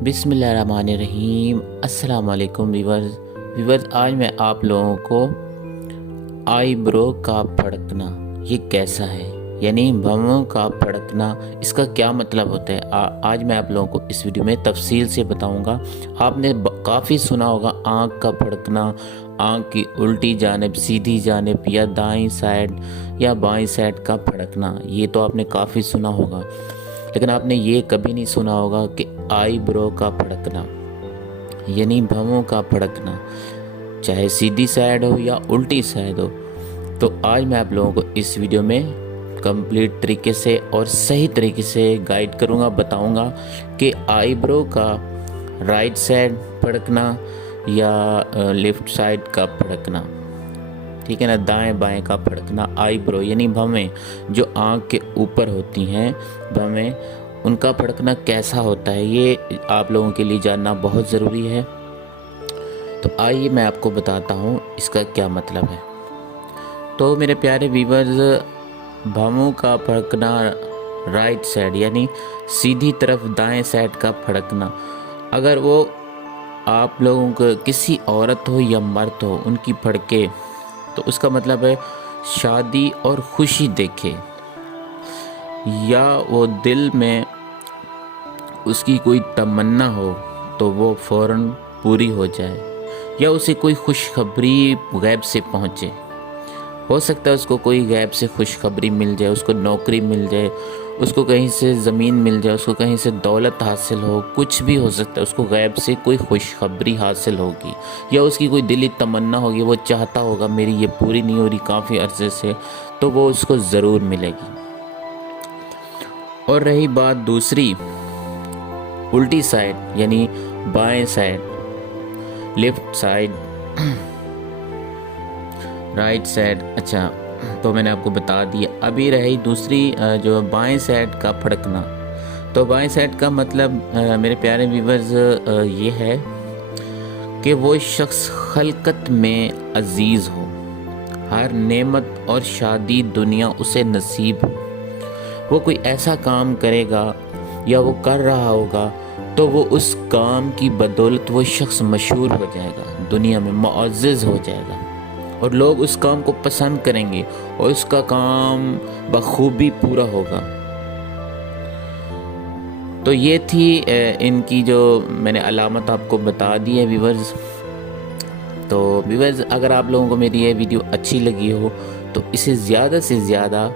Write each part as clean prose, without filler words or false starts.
बिस्मिल्लाहिर्रहमानिर्रहीम। अस्सलाम वालेकुम वीवर्स, आज मैं आप लोगों को आईब्रो का फड़कना ये कैसा है, यानी भौहों का फड़कना, इसका क्या मतलब होता है। आज मैं आप लोगों को इस वीडियो में तफसील से बताऊंगा। आपने काफ़ी सुना होगा आँख का फड़कना, आँख की उल्टी जानिब, सीधी जानिब या दाईं साइड या बाईं साइड का फड़कना, ये तो आपने काफ़ी सुना होगा। लेकिन आपने ये कभी नहीं सुना होगा कि आईब्रो का फड़कना यानी भौहों का फड़कना, चाहे सीधी साइड हो या उल्टी साइड हो। तो आज मैं आप लोगों को इस वीडियो में कंप्लीट तरीके से और सही तरीके से गाइड करूंगा, बताऊंगा कि आईब्रो का राइट साइड फड़कना या लेफ्ट साइड का फड़कना, ठीक है ना, दाएं बाएं का फड़कना। आईब्रो यानी भवें जो आँख के ऊपर होती हैं, भवें, उनका फड़कना कैसा होता है, ये आप लोगों के लिए जानना बहुत ज़रूरी है। तो आइए मैं आपको बताता हूँ इसका क्या मतलब है। तो मेरे प्यारे व्यूअर्स, भवों का फड़कना राइट साइड यानी सीधी तरफ दाएं साइड का फड़कना, अगर वो आप लोगों को किसी औरत हो या मर्द हो उनकी फड़के, तो उसका मतलब है शादी और खुशी देखे, या वो दिल में उसकी कोई तमन्ना हो तो वो फ़ौरन पूरी हो जाए, या उसे कोई खुशखबरी गैब से पहुँचे। हो सकता है उसको कोई गैब से खुशखबरी मिल जाए, उसको नौकरी मिल जाए, उसको कहीं से ज़मीन मिल जाए, उसको कहीं से दौलत हासिल हो, कुछ भी हो सकता है। उसको गैब से कोई खुशखबरी हासिल होगी, या उसकी कोई दिली तमन्ना होगी, वो चाहता होगा मेरी ये पूरी नहीं हो रही काफ़ी अरसे से, तो वो उसको ज़रूर मिलेगी। और रही बात दूसरी, उल्टी साइड यानी बाएं side, left side, right side, अच्छा तो मैंने आपको बता दिया। अभी रही दूसरी जो बाएं साइड का फड़कना। तो बाएं साइड का मतलब मेरे प्यारे व्यूअर्स ये है कि वो शख्स खलकत में अजीज़ हो, हर नेमत और शादी दुनिया उसे नसीब हो। वो कोई ऐसा काम करेगा या वो कर रहा होगा तो वो उस काम की बदौलत वो शख्स मशहूर हो जाएगा, दुनिया में मुअज़्ज़ज़ हो जाएगा, और लोग उस काम को पसंद करेंगे और उसका काम बखूबी पूरा होगा। तो ये थी इनकी जो मैंने अलामत आपको बता दी है व्यूअर्स। तो व्यूअर्स, अगर आप लोगों को मेरी ये वीडियो अच्छी लगी हो तो इसे ज़्यादा से ज़्यादा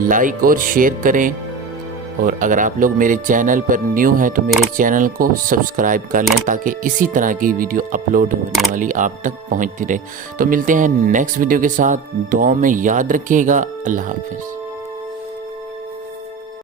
लाइक और शेयर करें, और अगर आप लोग मेरे चैनल पर न्यू हैं तो मेरे चैनल को सब्सक्राइब कर लें, ताकि इसी तरह की वीडियो अपलोड होने वाली आप तक पहुंचती रहे। तो मिलते हैं नेक्स्ट वीडियो के साथ, दुआ में याद रखिएगा। अल्लाह हाफ़िज़।